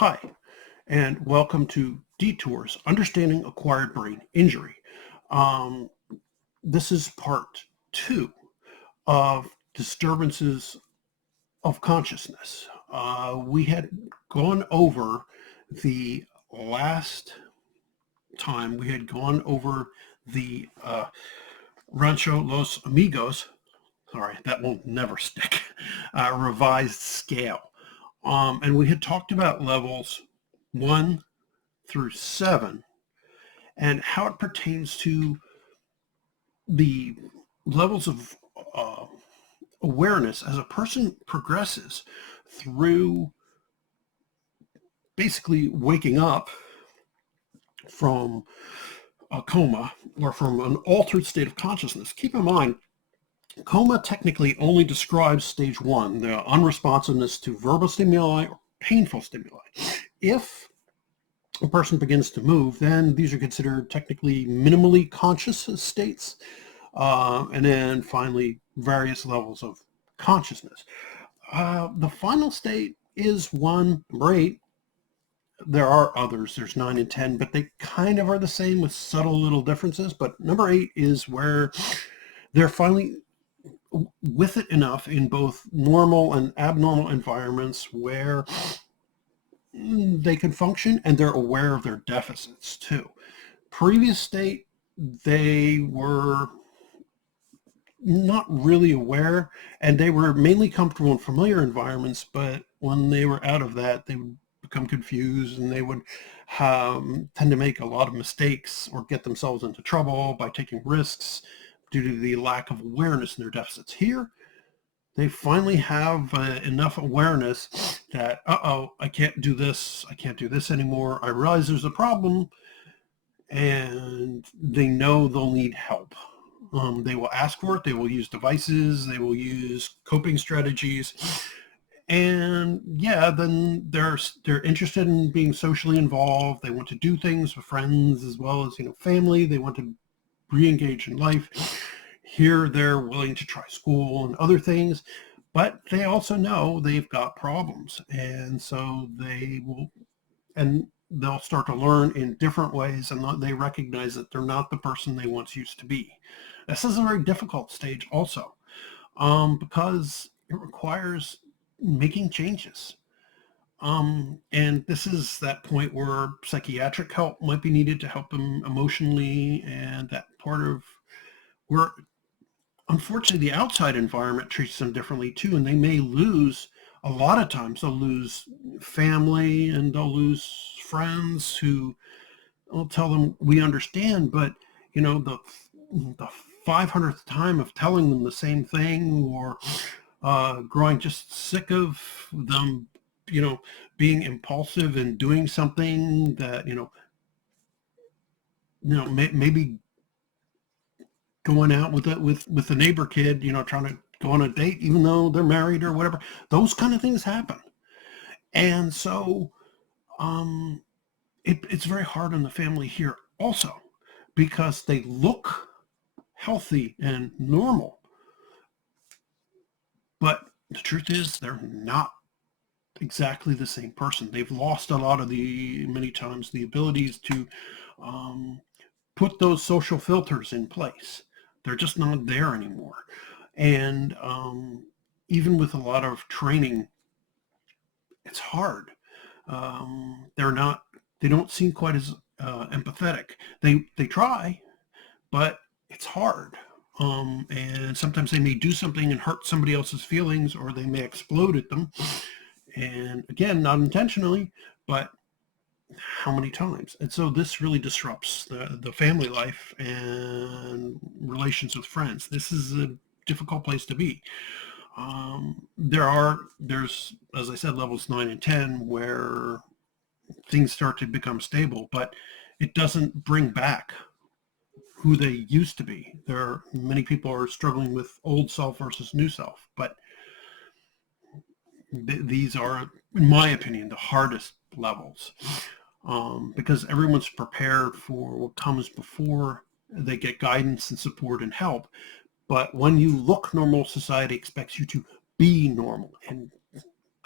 Hi, and welcome to Detours, Understanding Acquired Brain Injury. Um, this is part two of disturbances of consciousness. We had gone over the last time, we had gone over the Rancho Los Amigos, sorry, that will never stick, revised scale. And we had talked about levels 1 through 7 and how it pertains to the levels of uh, awareness as a person progresses through basically waking up from a coma or from an altered state of consciousness. Keep in mind, coma technically only describes stage 1, the unresponsiveness to verbal stimuli or painful stimuli. If a person begins to move, then these are considered technically minimally conscious states. And then finally, various levels of consciousness. The final state is 1, number 8. There are others, there's 9 and 10, but they kind of are the same with subtle little differences. But number 8 is where they're finally with it enough in both normal and abnormal environments where they can function and they're aware of their deficits too. Previous state, they were not really aware, and they were mainly comfortable in familiar environments, but when they were out of that, they would become confused and they would tend to make a lot of mistakes or get themselves into trouble by taking risks due to the lack of awareness in their deficits. Here, they finally have enough awareness that, I can't do this anymore. I realize there's a problem, and they know they'll need help. They will ask for it. They will use devices. They will use coping strategies. And yeah, then they're interested in being socially involved. They want to do things with friends as well as, family. They want to re-engage in life. Here, they're willing to try school and other things, but they also know they've got problems. And so they'll start to learn in different ways, and they recognize that they're not the person they once used to be. This is a very difficult stage also, because it requires making changes. And this is that point where psychiatric help might be needed to help them emotionally, and that part of where, unfortunately, the outside environment treats them differently too, and they may lose, a lot of times they'll lose family and they'll lose friends who will tell them, we understand, but the 500th time of telling them the same thing, or growing just sick of them, being impulsive and doing something that, maybe going out with the neighbor kid, trying to go on a date, even though they're married or whatever. Those kind of things happen. And so it's very hard on the family here also, because they look healthy and normal, but the truth is they're not exactly the same person. They've lost a lot of many times, the abilities to put those social filters in place. They're just not there anymore. And even with a lot of training, it's hard. They don't seem quite as empathetic. They try, but it's hard. And sometimes they may do something and hurt somebody else's feelings, or they may explode at them. And again, not intentionally, but how many times? And so this really disrupts the family life and relations with friends. This is a difficult place to be. There's, as I said, levels 9 and 10 where things start to become stable, but it doesn't bring back who they used to be. Many people are struggling with old self versus new self, but these are, in my opinion, the hardest levels, because everyone's prepared for what comes before they get guidance and support and help. But when you look normal, society expects you to be normal, and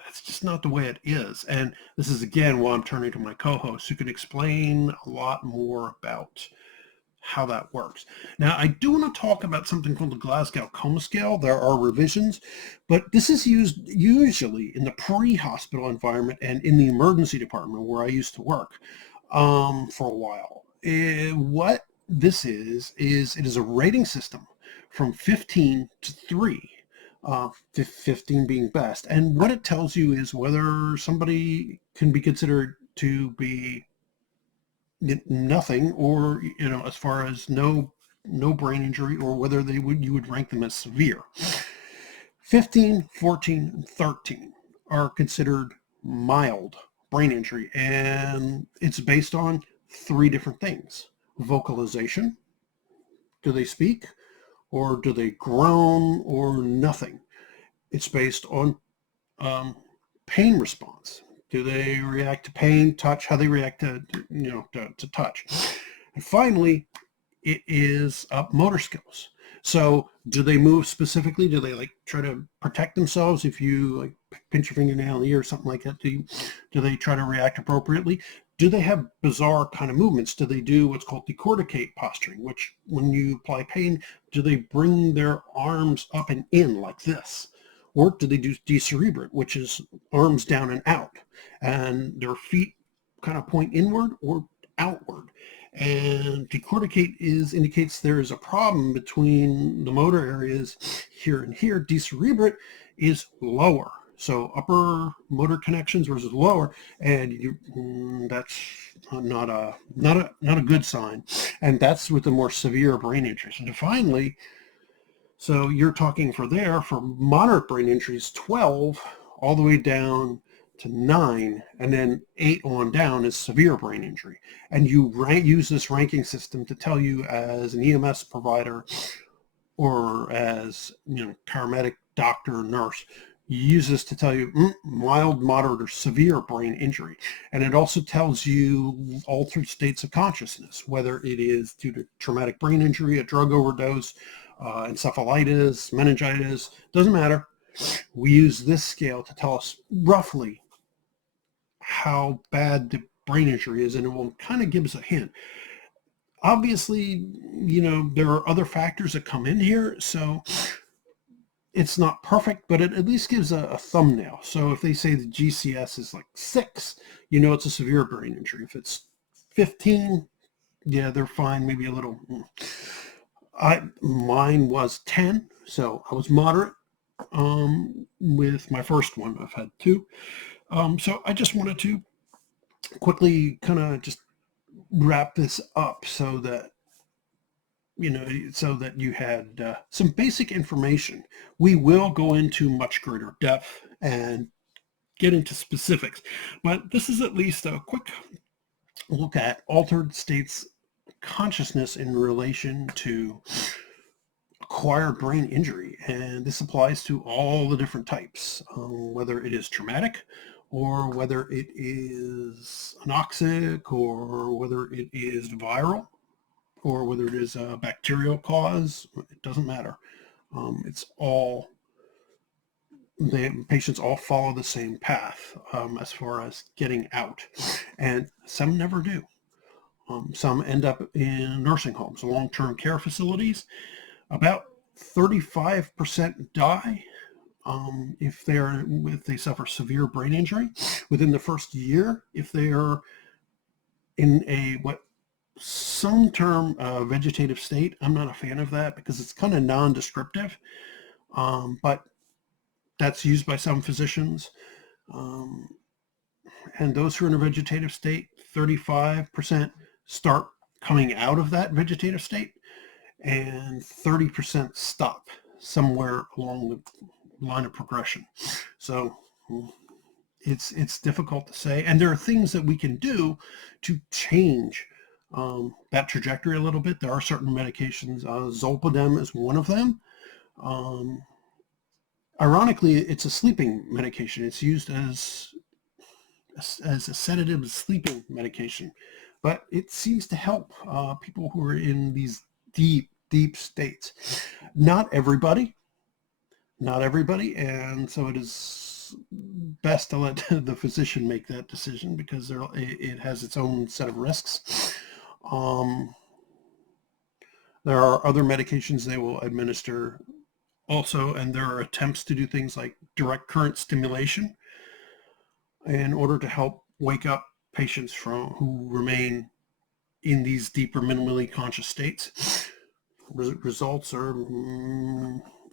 that's just not the way it is. And this is, again, why I'm turning to my co-host who can explain a lot more about how that works. Now, I do want to talk about something called the Glasgow Coma Scale. There are revisions, but this is used usually in the pre-hospital environment and in the emergency department where I used to work for a while. What this is it is a rating system from 15 to 3. 15 being best. And what it tells you is whether somebody can be considered to be nothing, or as far as no brain injury, or whether you would rank them as severe. 15, 14, and 13 are considered mild brain injury, and it's based on 3 different things: vocalization, do they speak, or do they groan, or nothing. It's based on pain response. Do they react to pain, touch, how they react to touch. And finally, it is motor skills. So do they move specifically? Do they try to protect themselves if you pinch your fingernail in the ear or something like that? Do they try to react appropriately? Do they have bizarre kind of movements? Do they do what's called Corticate Posturing, which when you apply pain, do they bring their arms up and in like this? Or do they do decerebrate, which is arms down and out, and their feet kind of point inward or outward? And decorticate indicates there is a problem between the motor areas here and here. Decerebrate is lower, so upper motor connections versus lower, and that's not a good sign. And that's with the more severe brain injuries. And finally, so you're talking for moderate brain injuries, 12 all the way down to 9, and then 8 on down is severe brain injury. And you use this ranking system to tell you, as an EMS provider or as paramedic, doctor, nurse, you use this to tell you mild, moderate, or severe brain injury. And it also tells you altered states of consciousness, whether it is due to traumatic brain injury, a drug overdose, encephalitis, meningitis, doesn't matter. We use this scale to tell us roughly how bad the brain injury is, and it will kind of give us a hint. Obviously, there are other factors that come in here, so it's not perfect, but it at least gives a thumbnail. So if they say the GCS is 6, it's a severe brain injury. If it's 15, yeah, they're fine, maybe a little. Mine was 10, so I was moderate with my first one. I've had 2. So I just wanted to quickly kind of just wrap this up so that you had some basic information. We will go into much greater depth and get into specifics, but this is at least a quick look at altered states consciousness in relation to acquired brain injury. And this applies to all the different types, whether it is traumatic, or whether it is anoxic, or whether it is viral, or whether it is a bacterial cause. It doesn't matter. It's all, the patients all follow the same path as far as getting out, and some never do. Some end up in nursing homes, long-term care facilities. About 35% die if they suffer severe brain injury within the first year. If they are in some term vegetative state. I'm not a fan of that because it's kind of non-descriptive, but that's used by some physicians. And those who are in a vegetative state, 35% start coming out of that vegetative state, and 30% stop somewhere along the line of progression. So it's difficult to say, and there are things that we can do to change that trajectory a little bit. There are certain medications. Zolpidem is one of them. Ironically, it's a sleeping medication. It's used as a sedative sleeping medication, but it seems to help people who are in these deep states. Not everybody, and so it is it's best to let the physician make that decision because it has its own set of risks. There are other medications they will administer also, and there are attempts to do things like direct current stimulation in order to help wake up patients who remain in these deeper minimally conscious states. Results are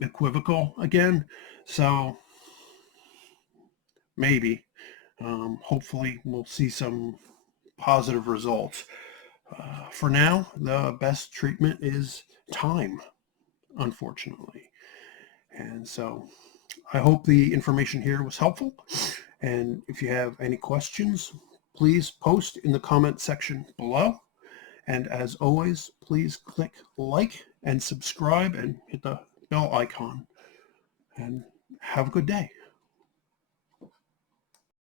equivocal again, so maybe, hopefully, we'll see some positive results. For now, the best treatment is time, unfortunately. And so I hope the information here was helpful. And if you have any questions, please post in the comment section below. And as always, please click like and subscribe and hit the bell icon. And have a good day.